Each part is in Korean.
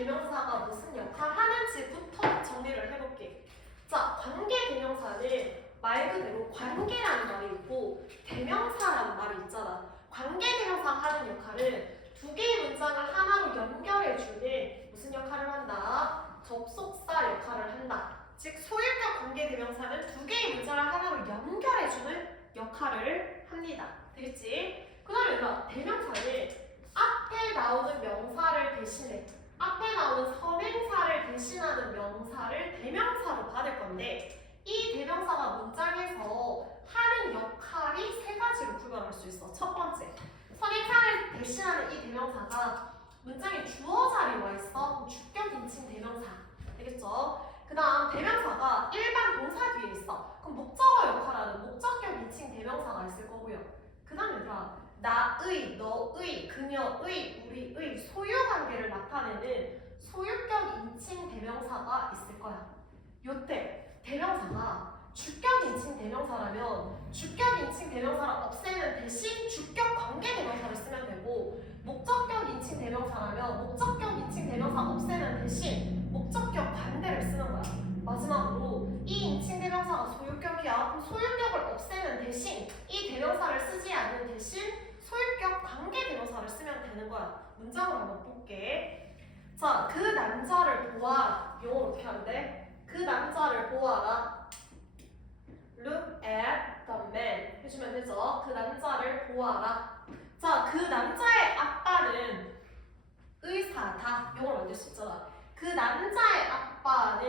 대명사가 무슨 역할 하는지부터 정리를 해볼게. 자, 관계 대명사는 말 그대로 관계라는 말이 있고 대명사라는 말이 있잖아. 관계 대명사가 하는 역할은 두 개의 문장을 하나로 연결해주는 무슨 역할을 한다? 접속사 역할을 한다. 즉 소유격 관계 대명사는 두 개의 문장을 하나로 연결해주는 역할을 합니다. 되겠지? 그 다음에 얘들아, 대명사는 앞에 나오는 명사를 대신해 앞에 나오는 선행사를 대신하는 명사를 대명사로 받을 건데 이 대명사가 문장에서 하는 역할이 세 가지로 구별할 수 있어. 첫 번째, 선행사를 대신하는 이 대명사가 문장에 주어 자리에 와 있어. 주격 인칭 대명사. 되겠죠? 그 다음 대명사가 일반 동사 뒤에 있어. 그럼 목적어 역할하는 목적격 인칭 대명사가 있을 거고요. 그 다음 얘들아, 나의, 너의, 그녀의, 우리의 소유관계를 나타내는 소유격 인칭 대명사가 있을 거야. 요때 대명사가 주격 인칭 대명사라면 주격 인칭 대명사를 없애는 대신 주격 관계 대명사를 쓰면 되고, 목적격 인칭 대명사라면 목적격 인칭 대명사 없애는 대신 목적격 반대를 쓰는 거야. 마지막으로 이 인칭 대명사가 소유격이야. 그럼 소유격을 없애는 대신 이 대명사를 쓰지 않는 대신 소유격 관계 대명사를 쓰면 되는 거야. 문장을 한번 볼게. 자, 그 남자를 보아라. 영어로 어떻게 하는데? 그 남자를 보아라. Look at the man 해주면 되죠. 그 남자를 보아라. 자, 그 남자의 아빠는 의사다. 영어로 만들 수 있잖아. 그 남자의 아빠는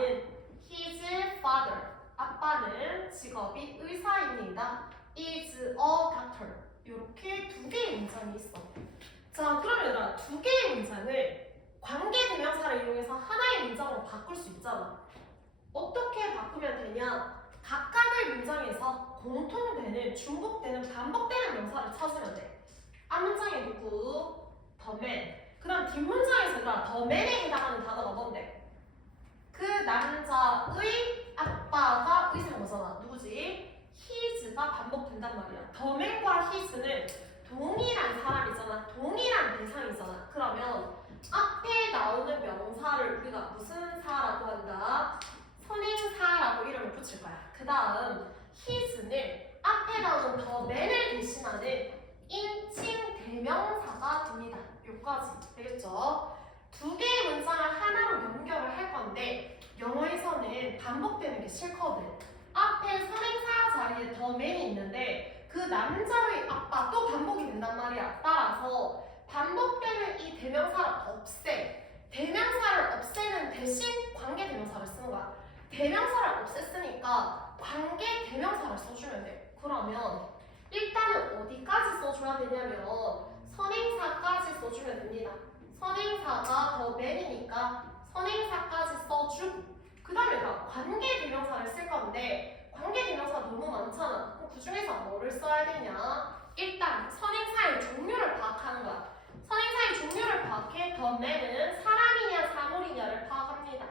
his father. 아빠는 직업이 의사입니다. is a doctor. 이렇게 두 개의 문장이 있어. 자, 그러면 얘들아, 두 개의 문장을 관계 대명사를 이용해서 하나의 문장으로 바꿀 수 있잖아. 어떻게 바꾸면 되냐? 각각의 문장에서 공통되는, 중복되는, 반복되는 명사를 찾으면 돼. 앞문장에 누구? the man. 그 다음 뒷문장에서 얘들아, the man에 해당하는 단어가 뭔데? 그 남자의 아빠가 의사인 거잖아. 누구지? his가 반복된단 말이야. the man과 his는 동일한 사람이잖아. 동일한 대상이잖아. 그러면 앞에 나오는 명사를 우리가 무슨 사라고 한다? 선행사라고 이름을 붙일 거야. 그 다음 his는 앞에 나오는 the man을 대신하는 인칭 대명사가 됩니다. 여기까지 되겠죠? 두 개의 문장을 하나로 연결을 할 건데 영어에서는 반복되는 게 싫거든. 앞에 선행사 자리에 the man이 있는데 그 남자의 아빠 또 반복이 된단 말이야. 따라서 반복되는 이 대명사를 없애. 대명사를 없애는 대신 관계 대명사를 쓰는 거야. 대명사를 없앴으니까 관계 대명사를 써주면 돼. 그러면 일단은 어디까지 써줘야 되냐면 선행사까지 써주면 됩니다. 선행사가 더 man이니까 선행사까지 써주고, 그 다음에 관계 대명사를 쓸 건데 관계 대명사 너무 많잖아. 그럼 그 중에서 뭐를 써야 되냐? 일단 선행사의 종류를 파악하는 거야. 선행사의 종류를 파악해 the man은 사람이냐 사물이냐를 파악합니다.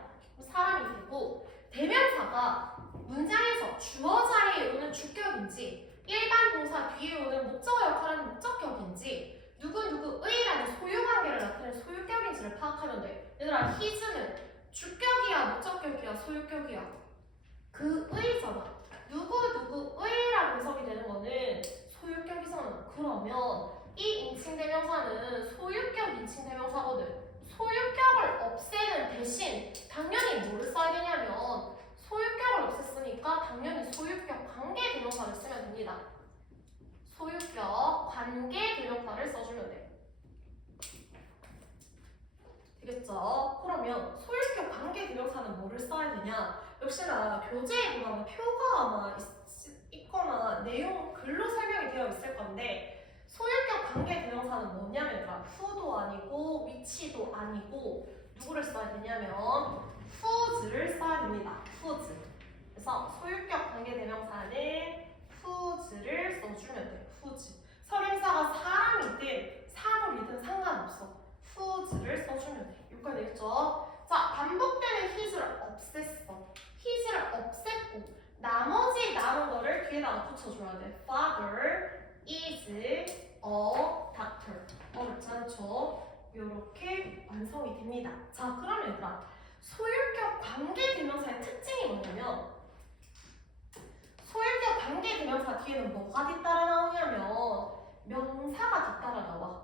사람이 되고, 대명사가 문장에서 주어 자리에 오는 주격인지 일반 동사 뒤에 오는 목적어 역할하는 목적격인지 누구의라는 소유관계를 나타내는 소유격인지를 파악하면 돼. 얘들아, his는 주격이야 목적격이야 소유격이야? 그의잖아. 누구의라고 해석이 되는 거는 소유격이잖아. 그러면 이 인칭 대명사는 소유격 인칭 대명사거든. 소유격을 없애는 대신 당연히 뭐를 써야 되냐면 소유격을 없앴으니까 당연히 소유격 관계 대명사를 쓰면 됩니다. 소유격 관계 대명사를 써주면 돼. 되겠죠? 그러면 소유격 관계 대명사는 뭐를 써야 되냐? 역시나 교재에 보면 표가 아마 있거나 내용 글로 설명이 되어 있을 건데 소유격 관계 대명사는 뭐냐면 who도 아니고 which도 아니고 누구를 써야 되냐면 whose를 써야 됩니다. whose. 그래서 소유격 관계 대명사는 whose를 써주면 돼요. whose. 선행사가 사람이든 사물이든 상관없어. whose를 써주면 돼. 여기까지 되겠죠? 자, 반복되는 his를 없앴어. his를 없앴고 나머지 남은 거를 뒤에다가 붙여줘야 돼. Father is a doctor. 어렵지 않죠? 이렇게 완성이 됩니다. 자, 그러면 얘들아, 소유격 관계대명사의 특징이 뭐냐면 소유격 관계대명사 뒤에는 뭐가 뒤따라 나오냐면 명사가 뒤따라 나와.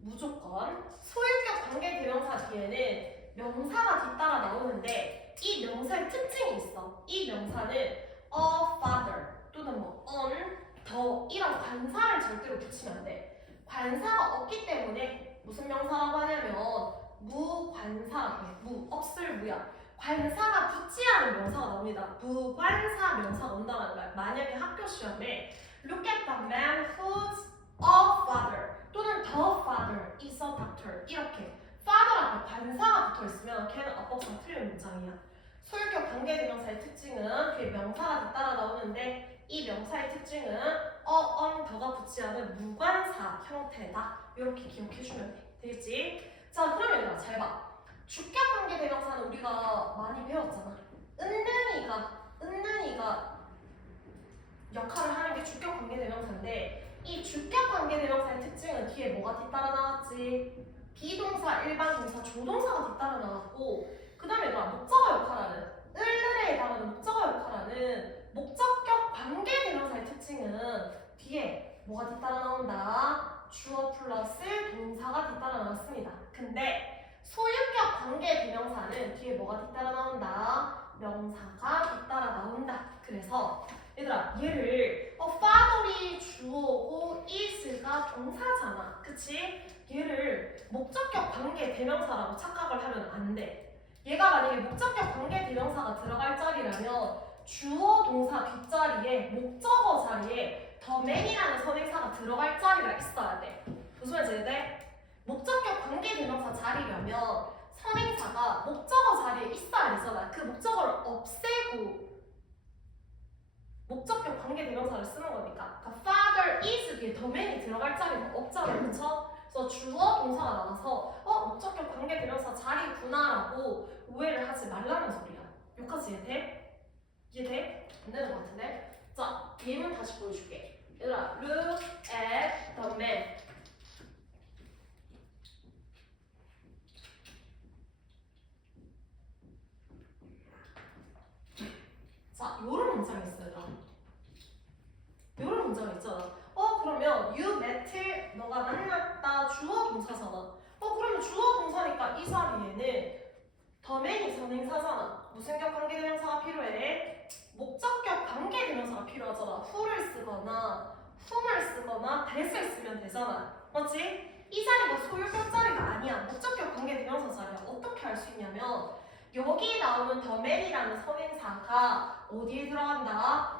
무조건 소유격 관계대명사 뒤에는 명사가 뒤따라 나오는데 이 명사의 특징이 있어. 이 명사는 a father 또는 뭐 on, the 이런 관사를 절대로 붙이면 안 돼. 관사가 없기 때문에 무슨 명사라고 하냐면 무관사라고 해. 무, 없을 무야. 관사가 붙지 않은 명사가 나옵니다. 무관사 명사가 온다는 거야. 만약에 학교 시험에 look at the man who's a father 또는 the father is a doctor 이렇게 father 앞에 관사가 붙어 있으면 걔는 어법상 틀린 문장이야. 소유격 관계대명사의 특징은 뒤에 명사가 뒤따라 나오는데 이 명사의 특징은 on, 더가 붙지 않은 무관사 형태다. 이렇게 기억해주면 돼. 되겠지? 자, 그러면 얘들아 잘 봐. 주격 관계대명사는 우리가 많이 배웠잖아. 은는이가 역할을 하는 게 주격 관계대명사인데 이 주격 관계대명사의 특징은 뒤에 뭐가 뒤따라 나왔지? 비동사, 일반 동사, 조동사가 뒤따라 나왔고 그 다음에 목적어 역할하는 을에 해당하는 목적어 역할하는 목적격 관계대명사의 특징은 뒤에 뭐가 뒤따라 나온다? 주어 플러스 동사가 뒤따라 나왔습니다. 근데 소유격 관계대명사는 뒤에 뭐가 뒤따라 나온다? 명사가 뒤따라 나온다. 그래서 얘들아 얘를 father이 주어고 is가 동사잖아. 그치? 얘를 목적격 관계대명사라고 착각을 하면 안 돼. 얘가 만약에 목적격 관계대명사가 들어갈 자리라면 주어 동사 뒷자리에 목적어 자리에 the man이라는 선행사가 들어갈 자리가 있어야 돼. 무슨 말인지 이해돼? 목적격 관계대명사 자리라면 선행사가 목적어 자리에 있어야 되잖아. 그 목적어를 없애고 목적격 관계대명사를 쓰는 거니까. 그러니까 father is 뒤에 the man이 들어갈 자리가 없잖아. 그쵸? 그래서 주어 동사가 나와서 목적격 관계대명사 자리구나라고 오해를 하지 말라는 소리야. 여기까지 이해돼? 이해돼? 안 되는 것 같은데? 자, 예문 다시 보여줄게. 얘들아, look at the man. 자, 요런 문장이 있어요. 요런 문장이 있잖아. 그러면 you met, 너가 만났다, 주어 동사잖아. 그러면 주어 동사니까 이 자리에는 the man이 선행사잖아. 무슨 격 관계대명사가 필요해? 목적격 관계대명사가 필요하잖아. who를 쓰거나 whom을 쓰거나 that을 쓰면 되잖아. 맞지? 이 자리가 소유격 자리가 아니야. 목적격 관계대명사 자리야. 어떻게 알 수 있냐면 여기 나오는 the man이라는 선행사가 어디에 들어간다?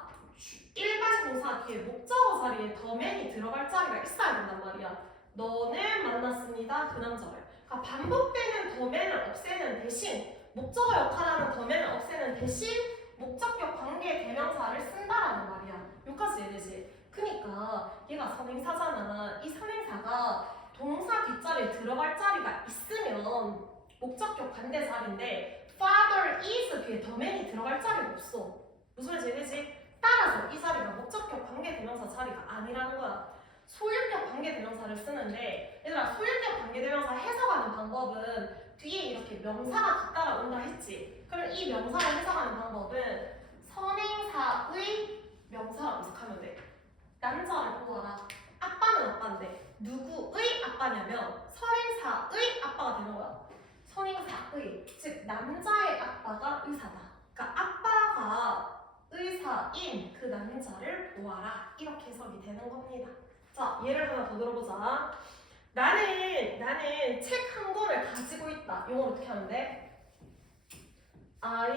일반 동사 뒤에 목적어 자리에 the man이 들어갈 자리가 있어야 된단 말이야. 너는 만났습니다. 그 남자를. 그러니까 반복되는 the man을 없애는 대신 목적어 역할하는 the man을 없애는 대신 목적격 관계 대명사를 쓴다라는 말이야. 여기까지 이해되지? 그러니까 얘가 선행사잖아. 이 선행사가 동사 뒷자리에 들어갈 자리가 있으면 목적격 관대 자리인데 father is 뒤에 the man이 들어갈 자리가 없어. 무슨 말인지 이해되지? 따라서 이 자리가 목적격 관계대명사 자리가 아니라는 거야. 소유격 관계대명사를 쓰는데 얘들아 소유격 관계대명사 해석하는 방법은 뒤에 이렇게 명사가 뒤따라 온다 했지. 그럼 이 명사를 해석하는 방법은 선행사의 명사라고 해석하면 돼. 남자를 보아라. 아빠는 아빠인데 누구의 아빠냐면 선행사의 아빠가 되는 거야. 선행사의, 즉 남자의 아빠가 의사다. 그러니까 아빠가 의사인 그 남자를 보아라. 이렇게 해석이 되는 겁니다. 자, 예를 하나 더 들어보자. 나는 책 한 권을 가지고 있다. 이건 어떻게 하는데? I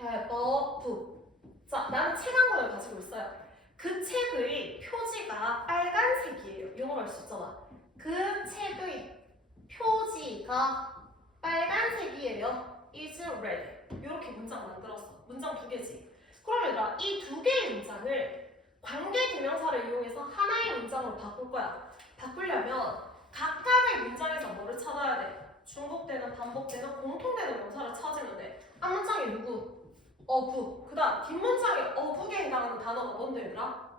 have a book. 자, 나는 책 한 권을 가지고 있어요. 그 책의 표지가 빨간색이에요. 이걸 알 수 있잖아. 그 책의 표지가 빨간색이에요. is red. 이렇게 문장 만들었어. 문장 두 개지. 그러면 이 두 개의 문장을 관계대명사를 이용해서 하나의 문장으로 바꿀 거야. 바꾸려면 각각의 문장에서 뭐를 찾아야 돼? 중복되는, 반복되는, 공통되는 명사를 찾으면 돼. 앞문장이 누구? of. 그 다음 뒷문장에 of에 해당하는 단어가 뭔데 얘들아?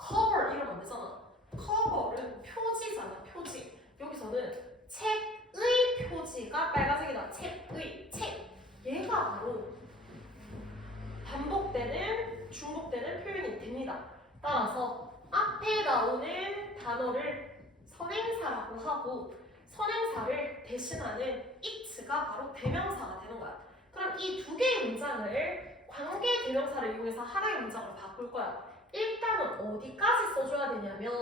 cover 이러면 안 되잖아. cover은 표지잖아. 표지. 여기서는 책의 표지가 빨간색이다. 책의 책. 얘가 바로 반복되는 중복되는 표현이 됩니다. 따라서 앞에 나오는 단어를 선행사라고 하고 선행사를 대신하는 it가 바로 대명사가 되는 거야. 그럼 이 두 개의 문장을 관계 대명사를 이용해서 하나의 문장으로 바꿀 거야. 일단은 어디까지 써줘야 되냐면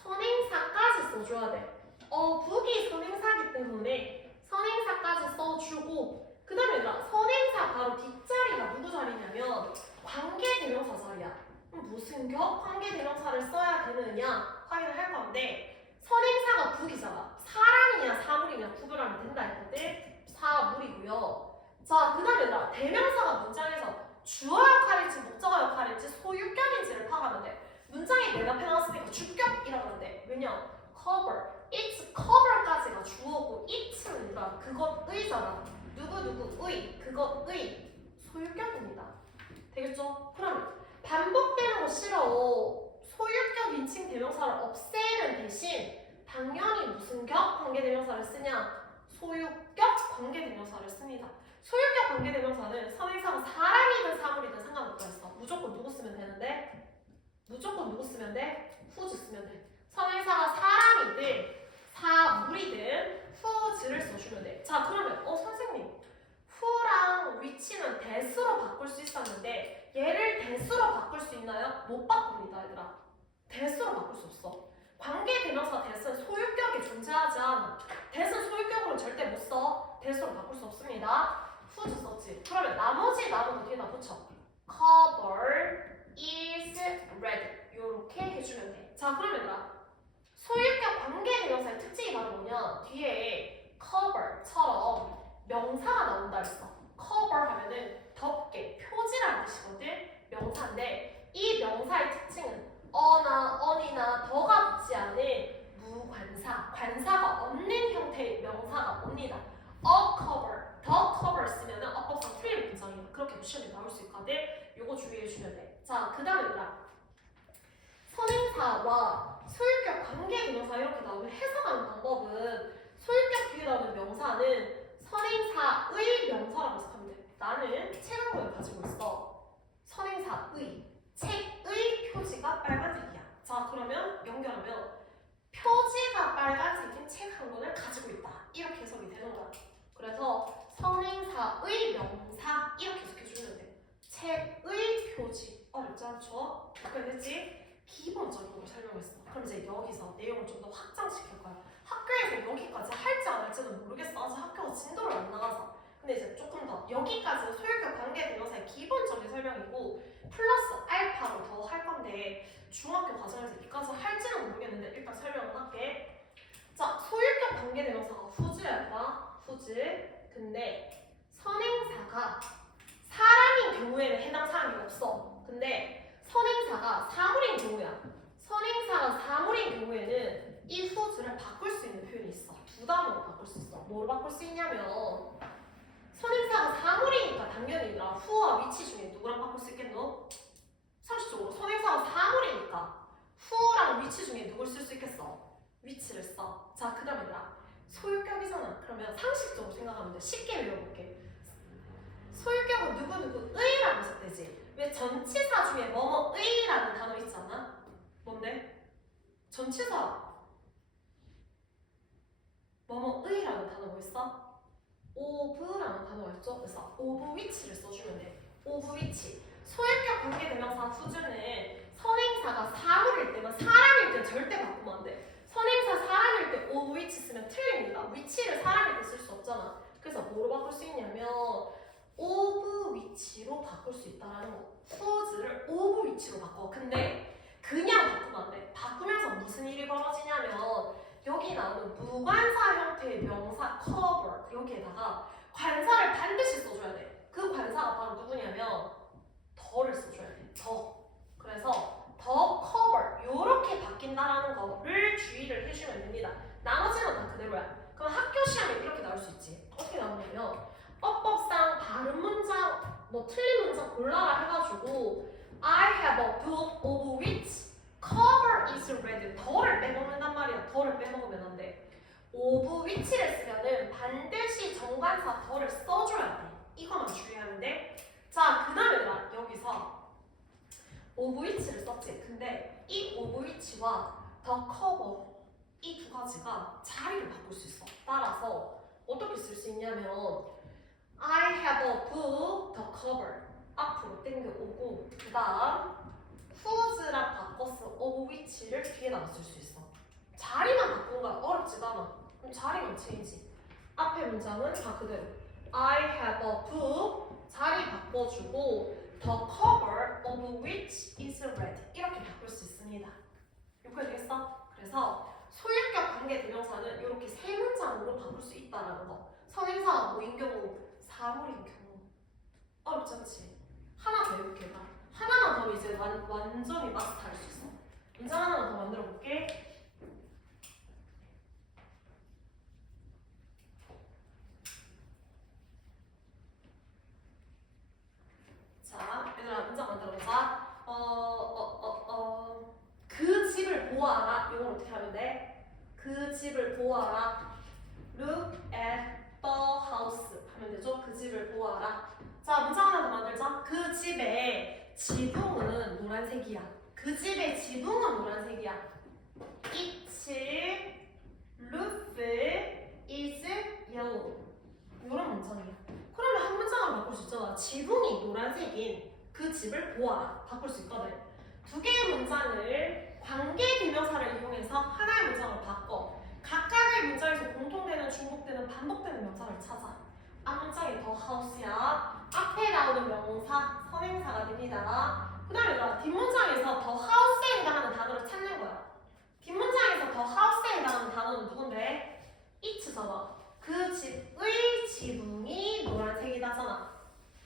선행사까지 써줘야 돼. 북이 선행사기 때문에 선행사까지 써주고 그 다음에 선행사 바로 뒷자리가 누구 자리냐면 관계 대명사 자리야. 그럼 무슨 격 관계 대명사를 써야 되느냐 확인을 할 건데 선행사가 북이잖아. 사람이냐 사물이냐 구별하면 된다 했거든. 사물이고요. 자, 그 다음에 대명사가 문장에서 주어 역할일지 목적어 역할일지 소유격인지를 파악하면 돼. 문장에 내 앞에 나왔으니까 주격이라고 하는데 왜냐? cover, it's cover까지가 주어고 it는 그것의잖아. 누구누구의, 그것의 소유격입니다. 되겠죠? 그러면 반복되는 거 싫어. 소유격 인칭 대명사를 없애는 대신 당연히 무슨 격 관계 대명사를 쓰냐? 소유격 관계 대명사를 씁니다. 소유격 관계 대명사는 선행사가 사람이든 사물이든 상관없다 했어. 무조건 누구 쓰면 되는데? 무조건 누구 쓰면 돼? whose 쓰면 돼. 선행사가 사람이든 사물이든 whose를 써주면 돼. 자, 그러면 선생님 who랑 which는 that으로 바꿀 수 있었는데 얘를 that으로 바꿀 수 있나요? 못 바꿉니다, 얘들아. that으로 바꿀 수 없어. 관계 대명사 that은 소유격이 존재하지 않아. that은 소유격으로 절대 못 써. that으로 바꿀 수 없습니다. whose 썼지. 그러면 나머지 나머지 뒤에다 붙여. cover is red. 요렇게 해주면 돼. 자, 그러면 얘들아 소유격 관계 대명사의 특징이 바로 뭐냐? 뒤에 cover처럼 명사가 나온다 했어. cover 하면은 덮개, 표지라는 뜻이거든. 명사인데 이 명사의 특징은 어나 언이나 더가 붙지 않은 무관사, 관사가 없는 형태의 명사가 옵니다. a cover, the cover 쓰면은 어법상 틀린 문장이야. 그렇게 시험에 나올 수 있거든. 요거 주의해주면 돼. 자, 그 다음에 선행사와 소유격 관계 대명사 이렇게 나오면 해석하는 방법은 소유격 뒤에 나오는 명사는 선행사의 명사라고 해석하면 돼. 나는 책 한 권을 가지고 있어. 선행사의 책의 표지가 빨간색이야. 자, 그러면 연결하면 표지가 빨간색인 책 한 권을 가지고 있다. 이렇게 해석이 되는 거야. 그래서 선행사의 명사 이렇게 해석해주면 돼. 책의 표지. 어렵지 않죠? 됐지? 기본적으로 설명했어. 그럼 이제 여기서 내용을 좀 더 확장시킬 거야. 학교에서 여기까지 할지 안 할지는 모르겠어. 아직 학교가 진도를 안 나가서. 근데 이제 조금 더 여기까지는 소유격 관계 대명사의 기본적인 설명이고 플러스 알파로 더 할 건데 중학교 과정에서 여기까지 할지는 모르겠는데 일단 설명을 할게. 자, 소유격 관계 대명사가 whose였다. whose. 근데 선행사가 사람인 경우에는 해당 사항이 없어. 근데 선행사가 사물인 경우야. 선행사가 사물인 경우에는 이 whose를 바꿀 수 있는 표현이 있어. 두 단어로 바꿀 수 있어. 뭐로 바꿀 수 있냐면 선행사가 사물이니까 당연히 who와 which 중에 누구랑 바꿀 수 있겠노? 상식적으로 선행사가 사물이니까 who랑 which 중에 누굴 쓸 수 있겠어? which를 써. 자, 그 다음에 소유격이잖아. 그러면 상식적으로 생각하면 돼. 쉽게 외워볼게. 소유격은 누구누구의라고 해석되지. 왜 전치사 중에 뭐뭐의라는 단어 있지 않아? 뭔데? 전치사 뭐뭐의라는 단어 뭐 있어? of라는 단어가 있죠? 그래서 of which를 써주면 돼. of which. 소유격 관계 대명사 whose는 선행사가 사물일 때만 사람일 때 절대 바꾸면 안 돼. 선행사 사람일 때 of which 쓰면 틀립니다. which를 사람일 때 쓸 수 없잖아. 그래서 뭐로 바꿀 수 있냐면 of which로 바꿀 수 있다라는 거. whose를 of which로 바꿔. 근데 그냥 바꾸면 안 돼. 바꾸면서 무슨 일이 벌어지냐면 여기 나오는 무관사 형태의 명사 cover 여기에다가 관사를 반드시 써줘야 돼. 그 관사가 바로 누구냐면 더를 써줘야 돼. 더. 그래서 더 cover 요렇게 바뀐다라는 거를 주의를 해주면 됩니다. 나머지는 다 그대로야. 그럼 학교 시험에 이렇게 나올 수 있지. 어떻게 나오냐면 어법상 다른 문장 뭐 틀린 문장 골라라 해가지고 I have a book of which cover is red. 더를 빼먹는단 말이야. 더를 빼먹으면 안 돼. of which를 쓰면은 반드시 정관사 더를 써줘야 돼. 이거만 주의하는데. 자, 그 다음에 여기서 of which를 썼지. 근데 이 of which와 the cover 이 두 가지가 자리를 바꿀 수 있어. 따라서 어떻게 쓸 수 있냐면 I have a book, the cover 앞으로 당겨오고 그 다음 whose랑 바꿨어 of which를 뒤에다가 쓸 수 있어. 자리만 바꾼 거야. 어렵지도 않아. 그럼 자리만 체인지. 앞에 문장은 다 그대로 I have a book 자리 바꿔주고 the cover of which is red 이렇게 바꿀 수 있습니다. 이렇게 되겠어? 그래서 소유격 관계 대명사는 이렇게 세 문장으로 바꿀 수 있다는 거. 선행사가 뭐인 경우? 사물인 경우. 어렵지 않지? 하나 더 해볼게. 하나만 더 이제 완전히 마스터할 수 있어. 문장 하나만 더 만들어 볼게. 자, 얘들아 문장 만들어 보자. 그 집을 보아라. 이걸 어떻게 하면 돼? 그 집을 보아라. Look at the house 하면 되죠? 그 집을 보아라. 자, 문장 하나 더 만들자. 그 집의 지붕은 노란색이야. 그 집의 지붕은 노란색이야. Its roof is yellow. 이런 문장이야. 그러면 한 문장으로 바꿀 수 있잖아. 지붕이 노란색인 그 집을 보아라. 바꿀 수 있거든. 두 개의 문장을 관계 대명사를 이용해서 하나의 문장으로 바꿔. 각각의 문장에서 공통되는, 중복되는, 반복되는 명사를 찾아. 앞 문장이 더 하우스야. 앞에 나오는 명사, 선행사가 됩니다. 그 다음에 뒷문장에서 더 하우스에 해당하는 단어를 찾는 거야. 뒷문장에서 더 하우스에 해당하는 단어는 누군데? it잖아. 그 집의 지붕이 노란색이다잖아.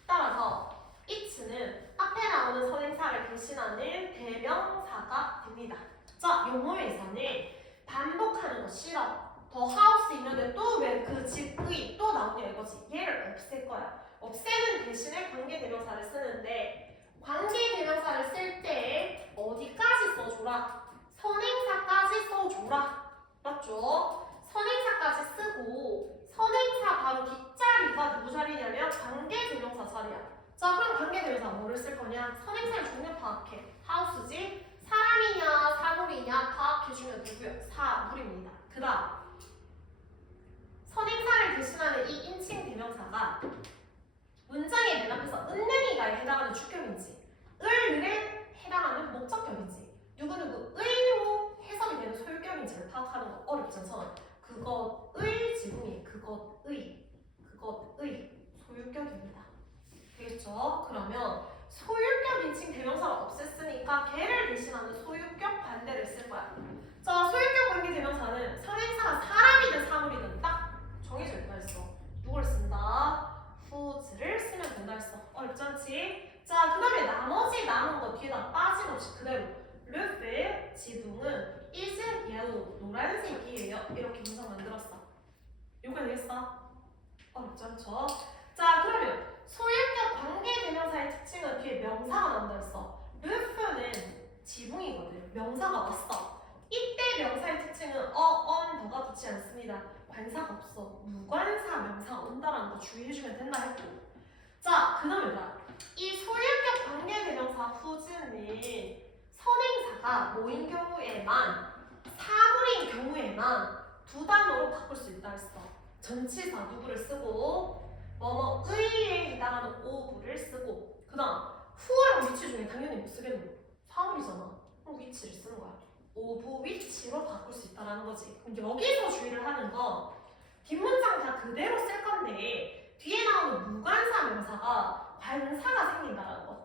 따라서 it는 앞에 나오는 선행사를 대신하는 대명사가 됩니다. 자, 용어에서는 반복하는 거 싫어. 더 하우스 있는데 또 왜 그 집의 또 나오냐 이거지. 얘를 없앨 거야. 없애는 대신에 관계대명사를 쓰는데 관계대명사를 쓸 때 어디까지 써줘라? 선행사까지 써줘라. 맞죠? 선행사까지 쓰고 선행사 바로 뒷자리가 누구 자리냐면 관계대명사 자리야. 자, 그럼 관계대명사 뭐를 쓸 거냐? 선행사의 종류 파악해. 하우스지? 사람이냐 사물이냐 파악해주면 되고요. 사물입니다. 그 다음 선행사를 대신하는 이 인칭 대명사가 문장의 맨 앞에서 은행이가에 해당하는 주격인지 을에 해당하는 목적격인지 누구누구의로 해석이 되는 소유격인지를 파악하는 거 어렵지 않잖아. 그것의 지붕이 그것의 소유격입니다. 되겠죠? 그러면 소유격 인칭 대명사를 없앴으니까 걔를 대신하는 소유격 반대를 쓸 거야. 자, 소유격 관계 대명사는 선행사가 사람이든 사물이든 딱 정해져 있다 했어. 누굴 쓴다? whose를 쓰면 된다 했어. 어렵지 않지? 자, 그 다음에 나머지 남은 거 뒤에다 빠짐없이 그대로 roof, 지붕은 is yellow, 노란색이에요. 이렇게 문장 만들었어. 요거 되겠어? 어렵지 않죠? 자, 그러면 소유격 관계 대명사의 특징은 뒤에 명사가 나온다 했어. roof는 지붕이거든. 명사가 왔어. 이때 명사의 특징은 on, 더가 붙지 않습니다. 관사가 없어. 무관사 명사가 온다라는 거 주의해주면 된다 했고. 자, 그 다음에 이 소유격 관계 대명사 whose는 선행사가 뭐인 경우에만, 사물인 경우에만 두 단어로 바꿀 수 있다 했어. 전치사 누구를 쓰고 뭐뭐의에 해당하는 of를 쓰고 그 다음 who랑 which 중에 당연히 못 쓰겠노? 사물이잖아. 그럼 which를 쓰는 거야. of which로 바꿀 수 있다는 거지. 그럼 여기서 주의를 하는 건 뒷문장 다 그대로 쓸 건데 뒤에 나오는 무관사 명사가 관사가 생긴다는 거.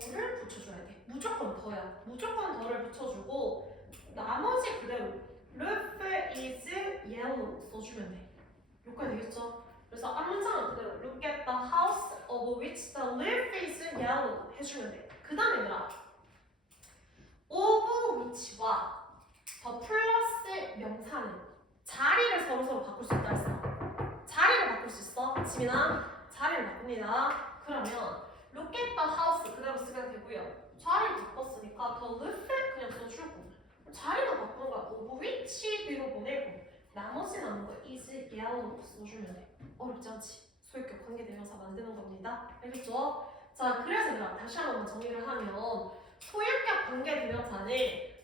더를 붙여줘야 돼. 무조건 더야. 무조건 더를 붙여주고 나머지 그대로 roof is yellow 써주면 돼. 여기까지 되겠죠? 그래서 앞 문장은 그대로 look at the house of which the roof is yellow 해주면 돼. 그 다음에 of which와 더 플러스 명사는 자리를 서로 바꿀 수 있다 했어. 자리를 바꿀 수 있어? 지민아, 자리를 바꿉니다. 그러면 look at the house 그대로 쓰면 되고요. 자리를 바꿨으니까 the roof 그냥 써주고 자리가 바꾸는 거야. of which 뒤로 보내고 나머지 남은 거 is, yellow 써주면 돼. 어렵지 않지? 소유격 관계대명사 만드는 겁니다. 알겠죠? 자, 그래서 내가 다시 한번 정리를 하면 소유격 관계대명사는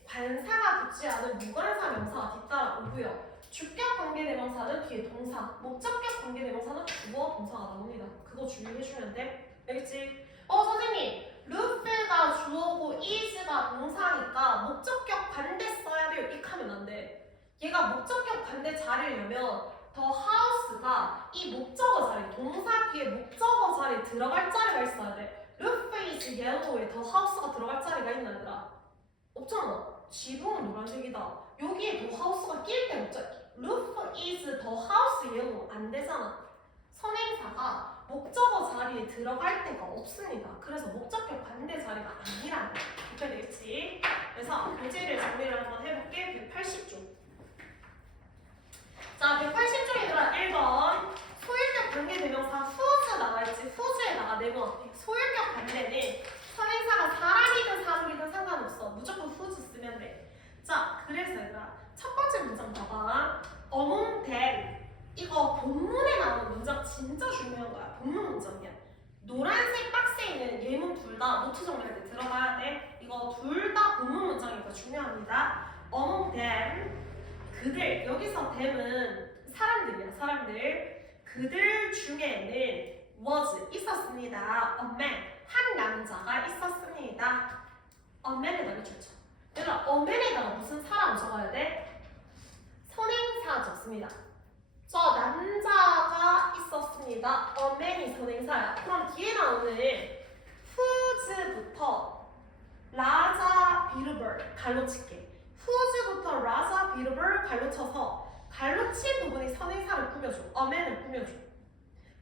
관사가 붙지 않은 무관사 명사가 뒤따라 오고요. 주격 관계대명사는 뒤에 동사, 목적격 관계대명사는 주어 동사가 나옵니다. 그거 주의해주면 돼. 알겠지? 선생님, 루프가 주어고 is가 동사니까 목적격 반대 써야 돼요. 이렇게 하면 안 돼. 얘가 목적격 반대 자리려면 더 하우스가 이 목적어 자리, 동사 뒤에 목적어 자리에 들어갈 자리가 있어야 돼. 루프 is yellow에 더 하우스가 들어갈 자리가 있나 얘들아? 없잖아. 지붕은 노란색이다. 여기에 더 하우스가 낄 때 없잖아. 루프 is 더 하우스 yellow 안 되잖아. 선행사가 목적어 자리에 들어갈 데가 없습니다. 그래서 목적격 반대 자리가 아니라는 거. 이렇게 되겠지? 그래서 교재를 정리를 한번 해볼게. 180쪽. 자, 180쪽이더라. 1번. 소유격 관계대명사 whose 나와있지. whose에다가 네모. 소유격 반대는 선행사가 사람이든 사물이든 상관없어. 무조건 whose 쓰면 돼. 자, 그래서 얘들아. 첫 번째 문장 봐봐. among them. 이거 본문에 나오는 문장 진짜 중요한 거야. 본문 문장이야. 노란색 박스에 있는 예문 둘 다 노트 정리할 때 들어가야 돼. 이거 둘 다 본문 문장이니까 중요합니다. among them. 그들, 여기서 them은 사람들이야, 사람들. 그들 중에는 was, 있었습니다. a man, 한 남자가 있었습니다. a man에다가 좋죠. 얘들아, a man에다가 무슨 사람 적어야 돼? 선행사 적습니다. 저 남자가 있었습니다. a man이 선행사야. 그럼 뒤에 나오는 whose부터 라자 비르벌 갈로칠게. whose부터 라자 비르벌 갈로쳐서 갈로친 부분이 선행사를 꾸며줘. a man을 꾸며줘.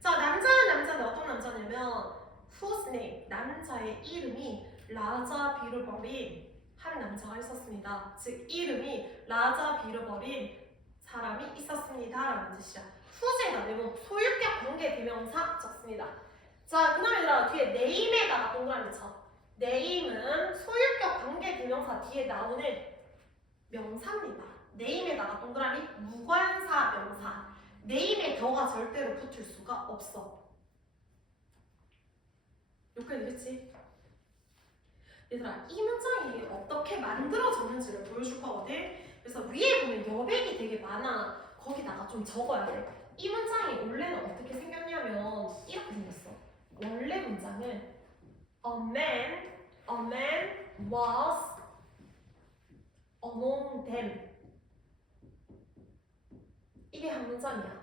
자, 남자는 어떤 남자냐면 whose name, 남자의 이름이 라자 비르벌인 한 남자가 있었습니다. 즉 이름이 라자 비르벌인 사람이 있었습니다 라는 뜻이야. whose에다 네모 소유격 관계 대명사 적습니다. 자, 그 다음에 얘들아 뒤에 name에다가 동그라미 쳐. name은 소유격 관계 대명사 뒤에 나오는 명사입니다. name에다가 동그라미 무관사 명사. name에 더가 절대로 붙을 수가 없어. 이렇게 되겠지? 얘들아 이 문장이 어떻게 만들어졌는지를 보여줄 거거든. 그래서 위에 보면 여백이 되게 많아. 거기다가 좀 적어야 돼. 이 문장이 원래는 어떻게 생겼냐면 이렇게 생겼어. 원래 문장은 a man was among them. 이게 한 문장이야.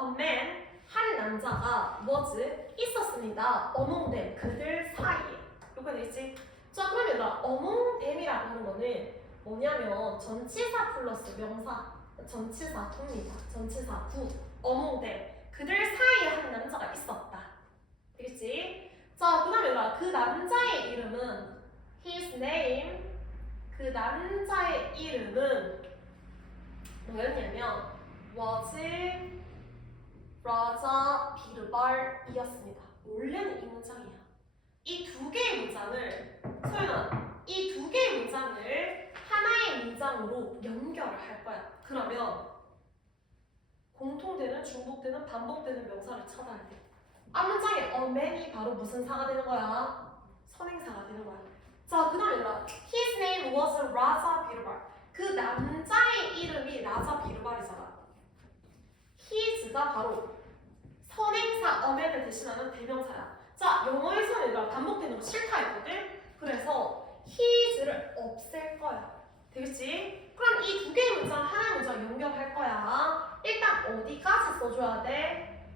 a man, 한 남자가 was, 있었습니다. among them, 그들 사이에. 이렇게 되겠지? 자, 그럼 얘들아 among them이라고 하는 거는 뭐냐면 전치사 플러스 명사, 전치사 구입니다. 전치사 구, among them. 그들 사이에 한 남자가 있었다. 되겠지? 자, 그 다음에 그 남자의 이름은 his name. 그 남자의 이름은 뭐였냐면 was 라자 비르발이었습니다. 원래는 이 문장이야. 이 두 개의 문장을 소연아, 이 두 개의 문장을 하나의 문장으로 연결을 할 거야. 그러면 공통되는, 중복되는, 반복되는 명사를 찾아야 돼. 앞 문장의 a man이 바로 무슨 사가 되는 거야? 선행사가 되는 거야. 자, 그 다음에 his name was 라자 비르발. 그 남자의 이름이 라자 비르발이잖아. his가 바로 선행사 a man을 대신하는 대명사야. 자, 영어에서는 얘들아 반복되는 거 싫다 했거든? 그래서 his를 없앨 거야. 되겠지? 그럼 이 두 개의 문장 하나의 문장 연결할 거야. 일단 어디까지 써줘야 돼?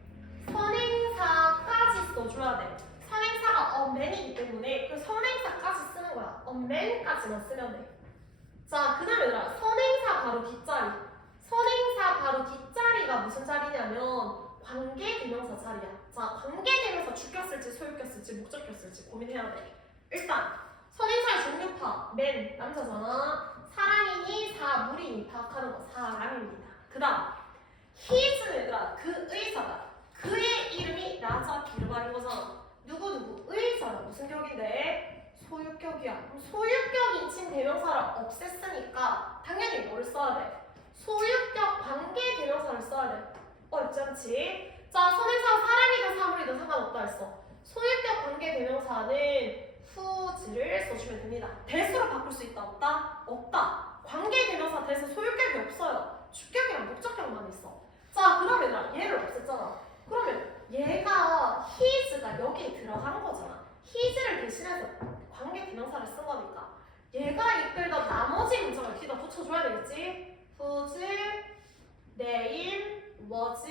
선행사까지 써줘야 돼. 선행사가 a man이기 때문에 그 선행사까지 쓰는 거야. a man까지만 쓰면 돼. 자, 그 다음에 얘들아 선행사 바로 뒷자리. 선행사 바로 뒷자리가 무슨 자리냐면 관계대명사 자리야. 자, 관계대명사 주격 쓸지 소유격 쓸지 목적격 쓸지 고민해야 돼. 일단 선행사의 종류파 man 남자잖아. 사람이니 사물이니 파악하는 거 사람입니다. 그 다음 his는 얘들아 그 의사다. 그의 이름이 라자 비르발인 거잖아. 누구 의사다. 무슨 격인데? 소유격이야. 그럼 소유격인 친 대명사를 없앴으니까 당연히 뭐를 써야 돼? 소유격 관계 대명사를 써야 돼. 어렵지 않지? 자, 선행사가 사람이든 사물이든 상관없다 했어. 소유격 관계 대명사는 whose를 써주면 됩니다. 대수로 바꿀 수 있다 없다? 없다. 관계 대명사 대신 소유격이 없어요. 주격이랑 목적격만 있어. 자, 그러면 얘를 없앴잖아. 그러면 얘가 his가 여기에 들어간 거잖아. his를 대신해서 관계 대명사를 쓴 거니까 얘가 이끌던 나머지 문장을 뒤에다 붙여줘야 되겠지? whose, name, was,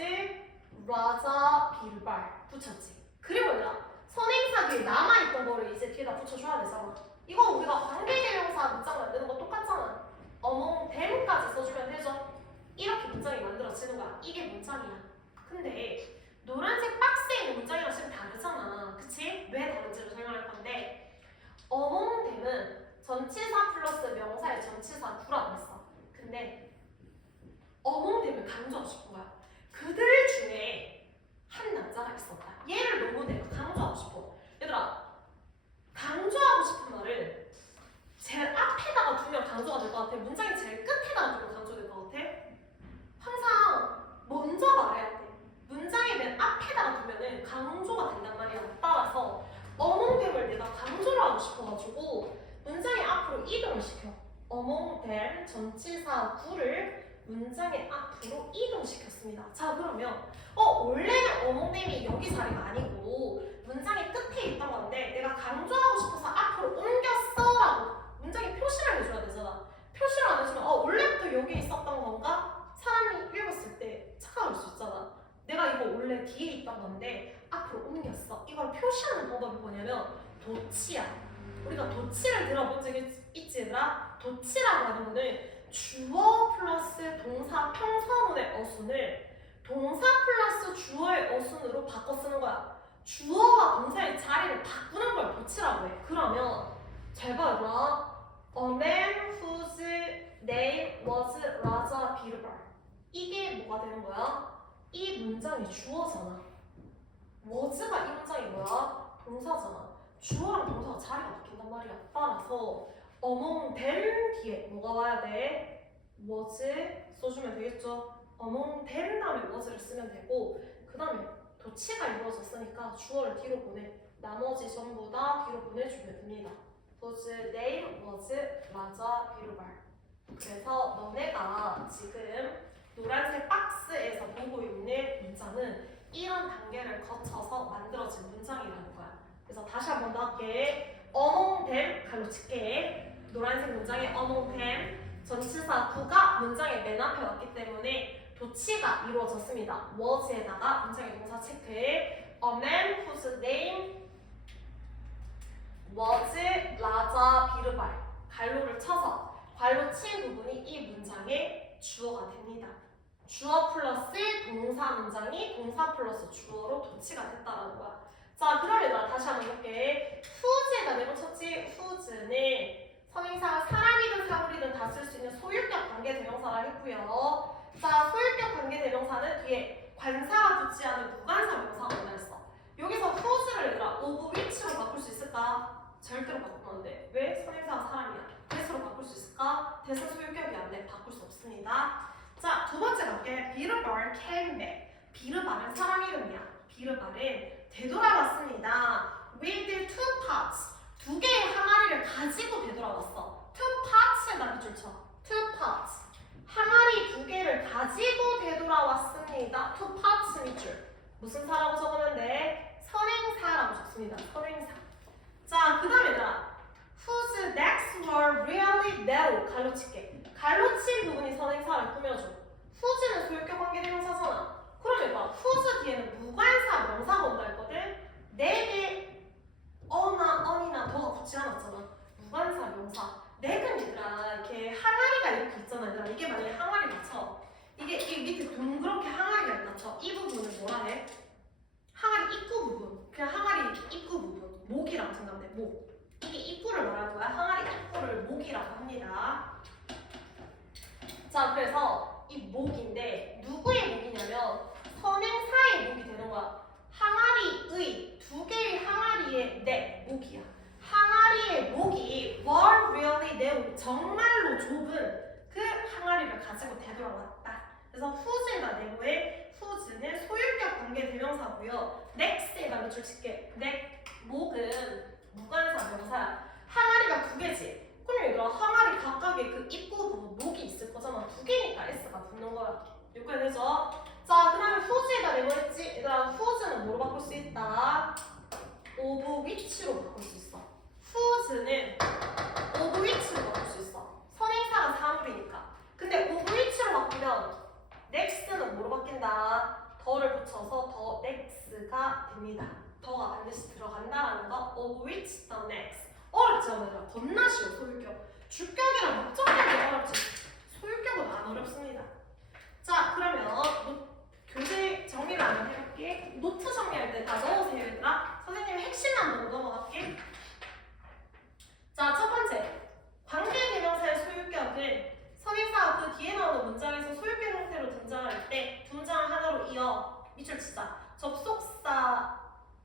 rather, 빌발 붙였지. 그리고 얘들아 선행사 뒤에 남아있던 거를 이제 뒤에다 붙여줘야 되잖아. 이거 우리가 관계대명사 문장 만드는 거 똑같잖아. among them까지 써주면 되죠. 이렇게 문장이 만들어지는 거야. 이게 문장이야. 근데 노란색 박스에 있는 문장이랑 지금 다르잖아. 그치? 왜 다른지를 설명할 건데 among them은 전치사 플러스 명사의 전치사 구라고 했어. 근데 among them을 강조하고 싶은 거야. 그들 중에 한 남자가 있었다. 얘를 너무 내가 강조하고 싶어. 얘들아, 강조하고 싶은 말은 제일 앞에다가 두면 강조가 될 것 같아? 문장이 제일 끝에다가 두면 강조될 것 같아? 항상 먼저 말해야 돼. 문장의 맨 앞에다가 두면은 강조가 된단 말이야. 따라서 among them을 내가 강조를 하고 싶어가지고 문장의 앞으로 이동을 시켜. among them 전치사 구를 문장의 앞으로 이동시켰습니다. 자, 그러면 원래는 among them이 여기 자리가 아니고 문장의 끝에 있던 건데 내가 강조하고 싶어서 앞으로 옮겼어라고 문장에 표시를 해줘야 되잖아. 표시를 안 해주면 원래부터 여기 있었던 건가? 사람이 읽었을 때 착각할 수 있잖아. 내가 이거 원래 뒤에 있던 건데 앞으로 옮겼어. 이걸 표시하는 방법이 뭐냐면 도치야. 우리가 도치를 들어본 적이 있지 얘들아? 도치라고 하는 거는 주어 플러스 동사 평서문의 어순을 동사 플러스 주어의 어순으로 바꿔 쓰는 거야. 주어와 동사의 자리를 바꾸는 걸 도치라고 해. 그러면 잘 봐, 얘들아. A man whose name was Raja Birbal. 이게 뭐가 되는 거야? 이 문장이 주어잖아. was가 이 문장이 뭐야? 동사잖아. 주어랑 동사가 자리가 바뀐단 말이야. 따라서 among them 뒤에 뭐가 와야 돼? was 써주면 되겠죠? among them 다음에 was를 쓰면 되고 그 다음에 도치가 이루어졌으니까 주어를 뒤로 보내. 나머지 전부 다 뒤로 보내주면 됩니다. whose name was Raja Birbal. 그래서 너네가 지금 노란색 박스에서 보고 있는 문장은 이런 단계를 거쳐서 만들어진 문장이라는 거야. 그래서 다시 한 번 더 할게. among them 가로칠게. 노란색 문장의 among them 전치사 구가 문장의 맨 앞에 왔기 때문에 도치가 이루어졌습니다. was에다가 문장의 동사 체크해. A man whose name was Raja Birbal. 갈로를 쳐서 괄호 친 부분이 이 문장의 주어가 됩니다. 주어 플러스 동사 문장이 동사 플러스 주어로 도치가 됐다라는 거야. 자, 그러면 나 다시 한번 볼게. whose에다 내려쳤지? whose는 선행사가 사람이든 사물이든 다 쓸 수 있는 소유격 관계 대명사라 했고요. 자, 소유격 관계 대명사는 뒤에 관사가 붙지 않은 무관사 명사가 온다 했어. 여기서 whose를 얘들아 of which로 바꿀 수 있을까? 절대로 바꾸면 안 돼. 왜? 선행사가 사람이야. 대수로 바꿀 수 있을까? 대수 소유격이 안 돼. 바꿀 수 없습니다. 자, 두 번째 갈게. 비르발 came back. 비르발은 사람 이름이야. 비르발은 되돌아왔습니다. with two parts. 두 개의 항아리를 가지고 되돌아왔어. two parts에다 밑줄 쳐. two parts. 항아리 두 개를 가지고 되돌아왔습니다. two parts 밑줄. 무슨 사라고 적으면 돼? 선행사라고 적습니다. 선행사. 자, 그 다음에 whose necks were really narrow. 갈로칠게. 갈로친 부분이 선행사를 꾸며줘. whose는 소유격 관계 대명사잖아. 그러면 whose 뒤에는 무관사 명사가 온다 했거든. 네 개 어나 언이나 더가 붙지 않았잖아. 무관사 명사. 넥은 얘들아 이렇게 항아리가 이렇게 있잖아. 얘들아 이게 만약에 항아리가 쳐. 이게 밑에 동그랗게 항아리가 있다 쳐. 이 부분을 뭐라 해? 항아리 입구 부분. 그냥 항아리 입구 부분. 대명사고요. 넥스에다 밑줄 칠게. 넥, 목은 무관사 명사야. 항아리가 두 개지. 그럼 얘들아 항아리 각각의 그 입구 부분 목이 있을 거잖아. 두 개니까 S가 붙는 거야. 여기까지 되죠? 자, 그 다음에 후즈에다 내보냈지? 얘들아 후즈는 뭐로 바꿀 수 있다? 오브 위치로 바꿀 수 있어. 후즈는 오브 위치로 바꿀 수 있어. 선행사가 사물이니까. 근데 오브 위치로 바꾸면 넥스는 뭐로 바뀐다? 더를 붙여서 더 넥스가 됩니다. 더가 반드시 들어간다라는 거. of which the next. 어렵지 않아요? 겁나 쉬워. 소유격. 주격이랑 목적격이 어렵지. 소유격은 안 어렵습니다. 자, 그러면 교재 정리를 한번 해볼게. 노트 정리할 때 다 넣으세요, 얘들아. 선생님의 핵심만 보고 넘어갈게. 자, 첫 번째. 관계대명사의 소유격은 선행사가 그 뒤에 나오는 문장에서 소유격 형태로 등장할 때 두 문장 하나로 이어 밑줄 치자. 접속사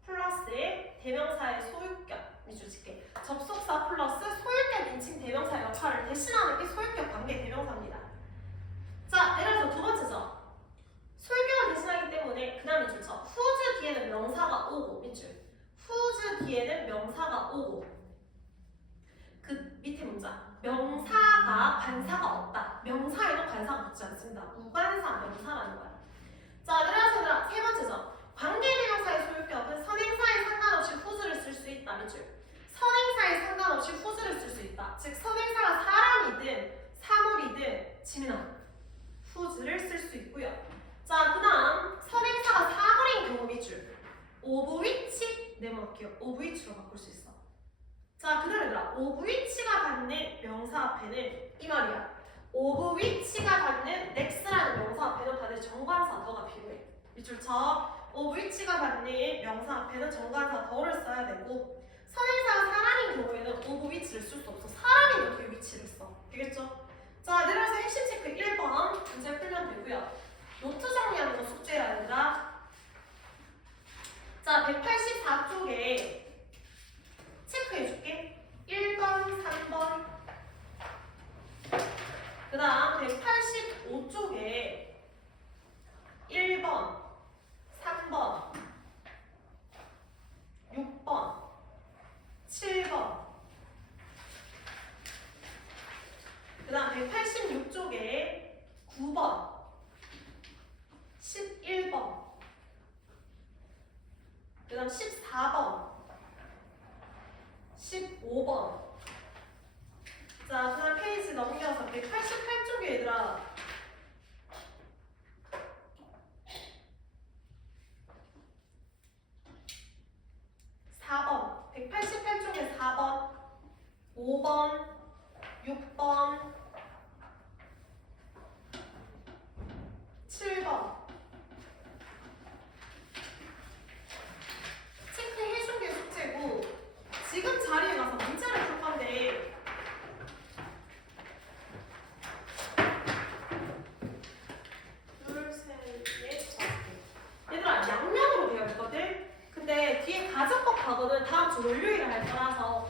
플러스의 대명사의 소유격 밑줄 칠게. 접속사 플러스 소유격 인칭 대명사의 역할을 대신하는 게 소유격 관계 대명사입니다. 자, 예를 들어서 두 번째죠. 소유격을 대신하기 때문에 그 다음 밑줄 쳐. 후즈 뒤에는 명사가 오고 밑줄. 후즈 뒤에는 명사가 오고 그 밑에 문장. 명사가 관사가 없다. 명사에는 관사가 붙지 않습니다. 무관사 명사라는 거야. 자, 내려서 세 번째죠. 관계대명사의 소유격은 선행사에 상관없이 후즈를 쓸 수 있다. 밑줄. 선행사에 상관없이 후즈를 쓸 수 있다. 즉 선행사가 사람이든 사물이든 지민아 후즈를 쓸 수 있고요. 자, 그 다음 선행사가 사물인 경우 밑줄. 오브 위치 네모할게요. 오브 위치로 바꿀 수 있어. 자, 그 다음 얘들아 오브 위치가 받는 명사 앞에는 이 말이야. 오브 위치가 받는 넥스라는 명사 앞에는 반드시 정관사 더가 필요해. 밑줄 쳐. 오브 위치가 받는 명사 앞에는 정관사 더를 써야 되고 선행사가 사람인 경우에는 오브 위치를 쓸 수 없어. 사람인 어떻게 위치를 써? 되겠죠? 자, 내려서 핵심 체크 1번 문제 풀면 되고요. 노트 정리하는 거 숙제야 얘들아. 자, 184쪽에 체크해줄게. 1번, 3번. 그 다음 185쪽에 1번, 3번, 6번, 7번. 그 다음 186쪽에 9번, 11번. 그 다음 14번, 15번. 자, 그 다음 페이지 넘겨서 188쪽에 얘들아. (4번) 188쪽에 4번, 5번, 6번, 7번. 체크해준 게 숙제고 지금 자리에 가서 문제를 풀 건데 둘, 셋, 넷, 다섯 개. 얘들아 양면으로 되어 있거든? 근데 뒤에 가정법 과거는 다음 주 월요일에 할 거라서